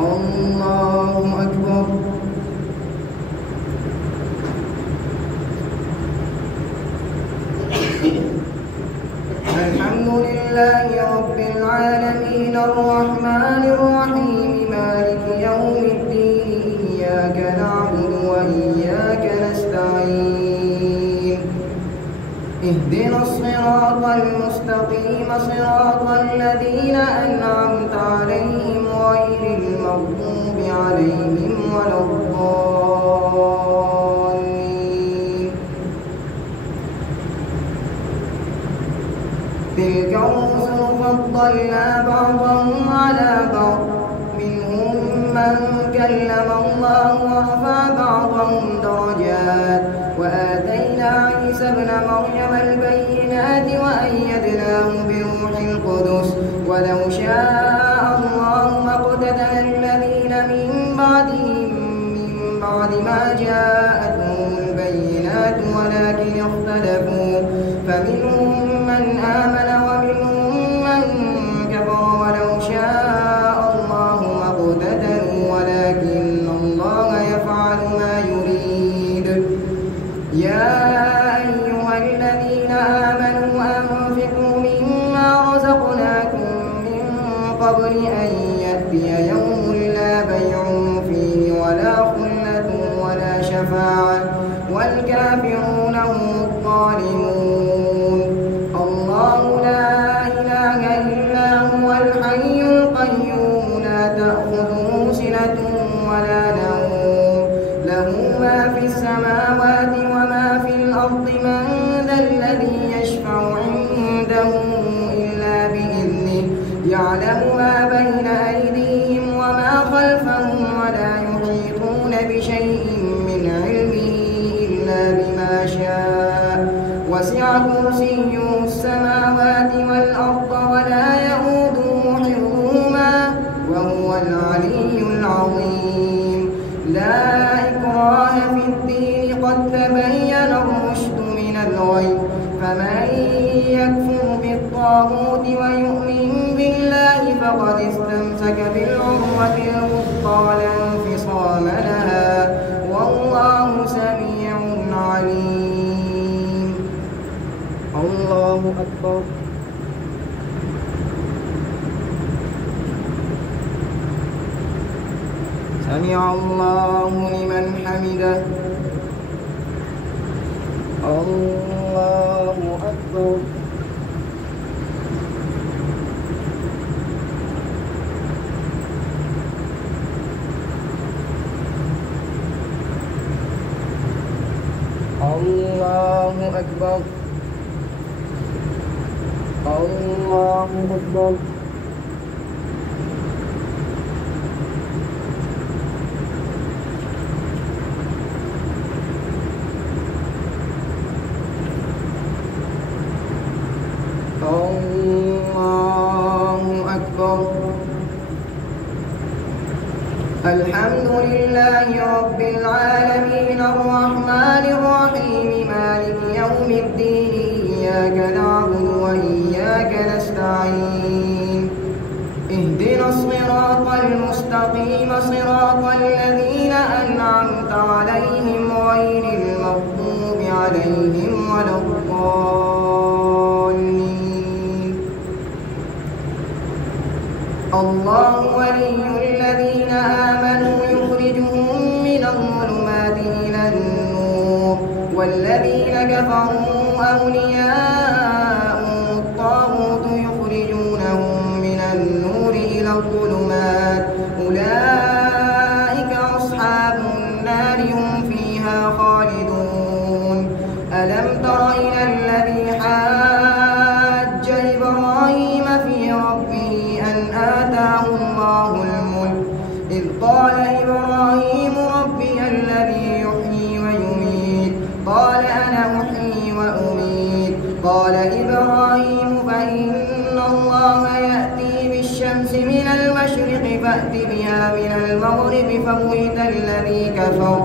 الله أكبر. الحمد لله رب العالمين الرحمن الرحيم مالك يوم الدين إياك نعبد وإياك نستعين اهدنا الصراط المستقيم صراط الذين أنعمت عليهم غير المغضوب عليهم ولا الضالين. تلك الرسل فضلنا بعضهم على بعض منهم من كلم الله ورفع بعضهم درجات وآتينا عيسى ابن مريم البينات وأيدناه بروح القدس ولو شاء الله ما اقتتل الذين من بعدهم من بعد ما جاءتهم البينات ولكن اختلفوا فمنهم من آمن ومنهم من كفر ولو شاء الله ما اقتتلوا ولكن الله يفعل ما يريد. يا أيها الذين آمنوا أنفقوا مما رزقناكم من قبل أن يأتي يوم لا بيع فيه ولا خلة ولا شفاعة والكافرون هم الظالمون. الله لا إله إلا هو الحي القيوم لا تأخذه سنة ولا نوم له ما في السماوات وما في الأرض من ذا الذي يشفع عنده إلا بإذنه يعلم ما بين أيديهم وما خلفهم ولا يحيطون بشيء من علمه إلا بما شاء وسع كرسيه السماوات والأرض ولا يئوده حفظهما وهو العلي العظيم. لا إكراه في الدين قد تبين الرشد من الغي فمن يكفر بالطاغوت ويؤمن بالله فقد استمسك بالعروة الوثقى لا انفصام لها والله سميع عليم. الله أكبر. سمع الله لمن حمده. الله أكبر. الله أكبر. الله أكبر. الله أكبر. الحمد لله رب العالمين الرحمن الرحيم مالك يوم الدين إياك نعبد وإياك نستعين اهدنا الصراط المستقيم صراط الذين أنعمت عليهم غير المغضوب عليهم ولا الضالين. الله ولي الذين آمنوا يخرجهم من الظلمات إلى النور والذين كفروا أولياءهم الطاغوت يخرجونهم من النور إلى الظلمات أولئك أصحاب النار هم فيها خالدون. ألم تر إلى الذي حاج إبراهيم في ربه أن آتاه الله الملك إذ قال إبراهيم ربي الذي يحيي ويميت قال أنا أحيي وأميت قال إبراهيم فإن الله يأتي بالشمس من المشرق فأت بها من المغرب فبهت الذي كفر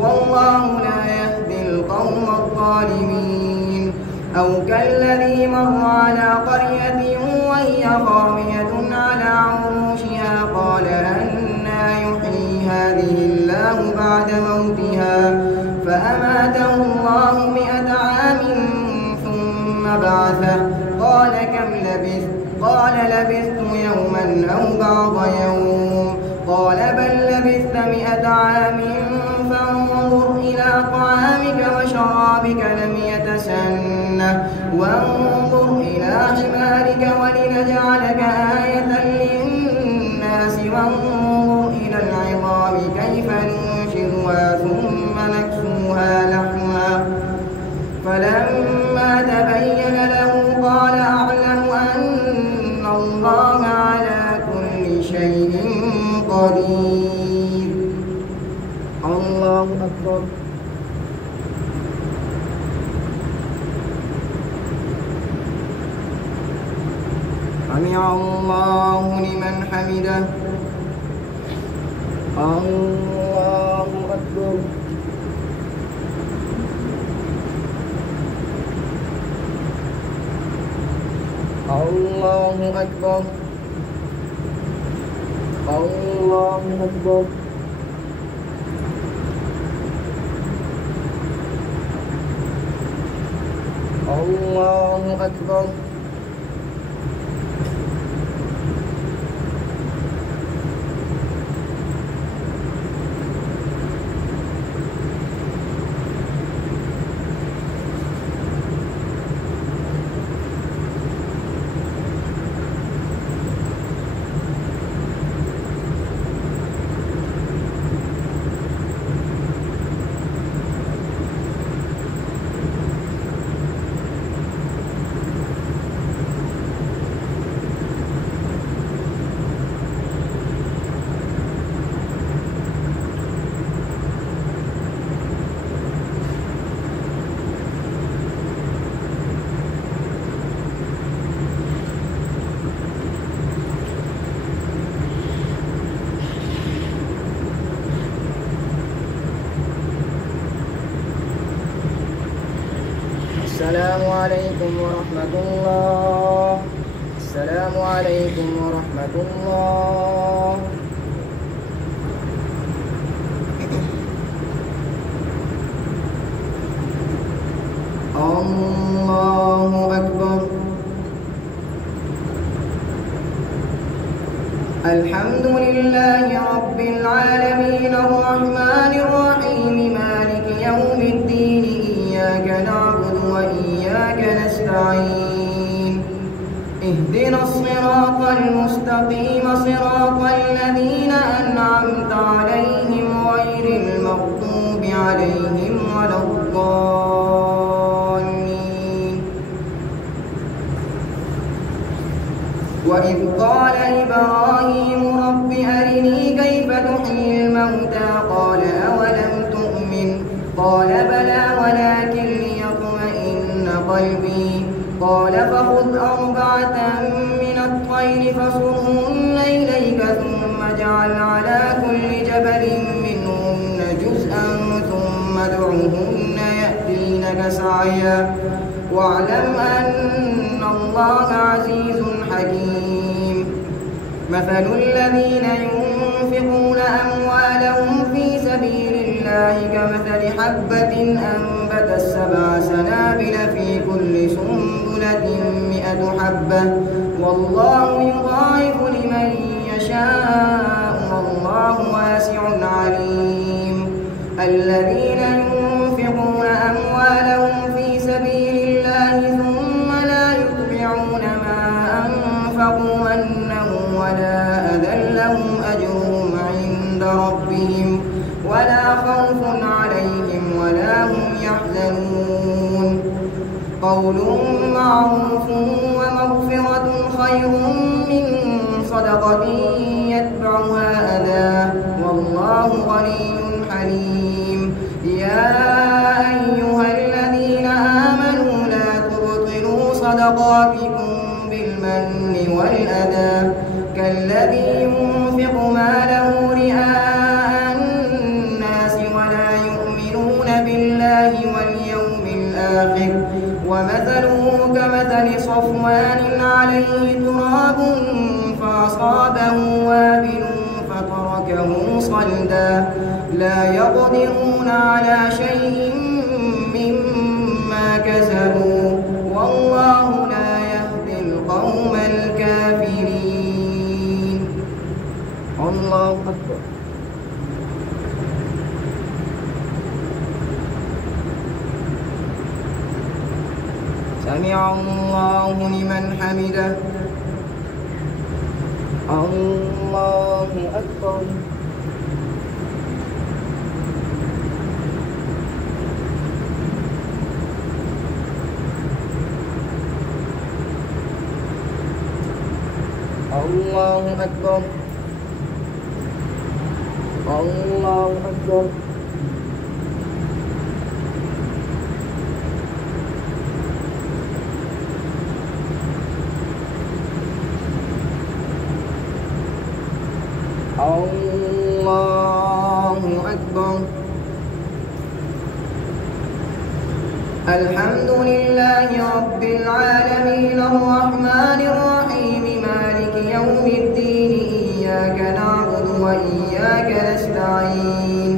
والله لا يهدي القوم الظالمين. أو كالذي مر على قرية وهي خاوية على عروشها قال أنى بعد موتها فأماته الله 100 عام ثم بعثه قال كم لبثت؟ قال لبثت يوما أو بعض يوم قال بل لبثت 100 عام فانظر إلى طعامك وشرابك لم يتسنه وانظر إلى حمارك ولنجعلك آية للناس وانظر إلى العظام كيف ننشرها ثم نكسوها لحما فلما تبين له قال أعلم أن الله على كل شيء قدير. الله أكبر. سمع الله لمن حمده. الله أكبر. الله أكبر. الله أكبر. الله أكبر. السلام عليكم ورحمة الله. السلام عليكم ورحمة الله. الله أكبر. الحمد لله رب العالمين الرحمن الرحيم مالك يوم الدين إياك نعبد وإياك نستعين اهدنا الصراط المستقيم صراط الذين أنعمت عليهم غير المغضوب عليهم ولا الضالين. وإذ قال إبراهيم رب أرني كيف تحيي الموتى قال أولم تؤمن قال بلى ولكن ليطمئن قلبي قال فخذ 4 من الطير فصرهن إليك ثم اجعل على كل جبل منهن جزءا ثم ادعهن يأتينك سعيا واعلم أن الله عزيز حكيم. مثل الذين ينفقون أموالهم في سبيل الله كمثل حبة أنبتت 7 سنابل في كل سنبلة 100 حبة والله يضاعف لمن يشاء والله واسع عليم. الذين ينفقون أموالهم في سبيل الله ثم لا يتبعون ما أنفقوا منا ولا أذى لهم أجرهم عند ربهم ولا خوف عليهم ولا هم يحزنون. قول معروف ومغفرة خير من صدقة يتبعها أذى والله غني حليم. يا أيها الذين آمنوا لا تبطلوا صدقاتكم بالمن والأذى كالذي ينفق ماله رئاء الناس ولا يؤمنون بالله واليوم الآخر ومثله كمثل صفوان عليه تراب فأصابه وابل فتركه صلدا لا يقدرون على شيء مما كسبوا والله لا يهدي القوم الكافرين. الله أكبر. سمع الله لمن حمده. الله أكبر. الله أكبر. الله أكبر. الله أكبر. الحمد لله رب العالمين الرحمن الرحيم مالك يوم الدين إياك نعبد وإياك نستعين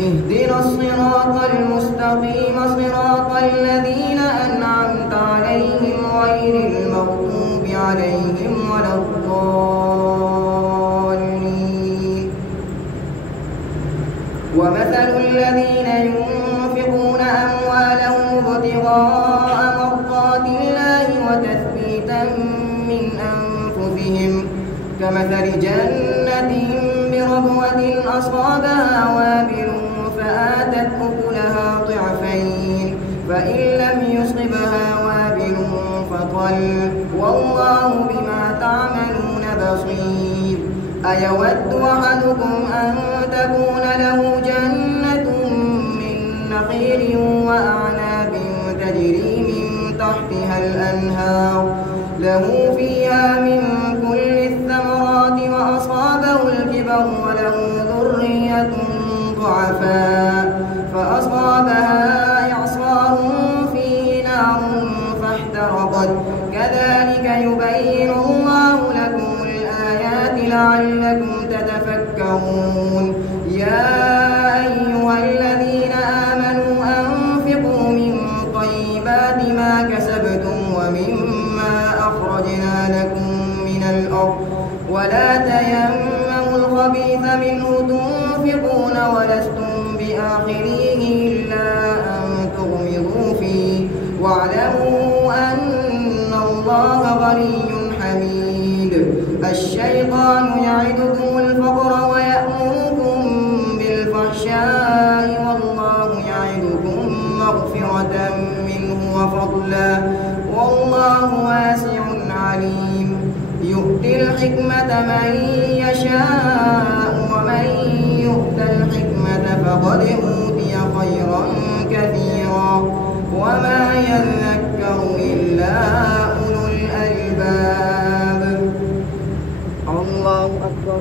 اهدنا الصراط المستقيم صراط الذين أنعمت عليهم غير المغضوب عليهم ولا الضالين. ومثل الذين ينفقون أموالهم ابتغاء مرضات الله وتثبيتا من أنفسهم كمثل جنة بربوة أصابها وابل فآتت أكلها ضعفين فإن لم يصبها وابل فطل والله بما تعملون بصير. أيود أحدكم أن تكون له جنة من نخيل وأعناب تجري من تحتها الأنهار له فيها من كل الثمرات وأصابه الكبر وله ذرية ضعفاء فأصابها إعصار فيه نار فاحترقت كذلك يبين الله لكم الآيات لعلكم تتفكرون. يا أيها الذين آمنوا أنفقوا من طيبات ما كسبتم ومما أخرجنا لكم من الأرض ولا تيمموا الخبيث منه تنفقون ولستم بآخذيه إلا أن تغمضوا فيه واعلموا أن الله غني حميد. الشيطان يعدكم الفقر ويأمركم بالفحشاء والله يعدكم مغفرة منه وفضلا والله واسع عليم. يؤتي الحكمة من يشاء ومن يؤت الحكمة فقد أوتي خيرا كثيرا وما يذكر إلا أولو الألباب. الله أكبر.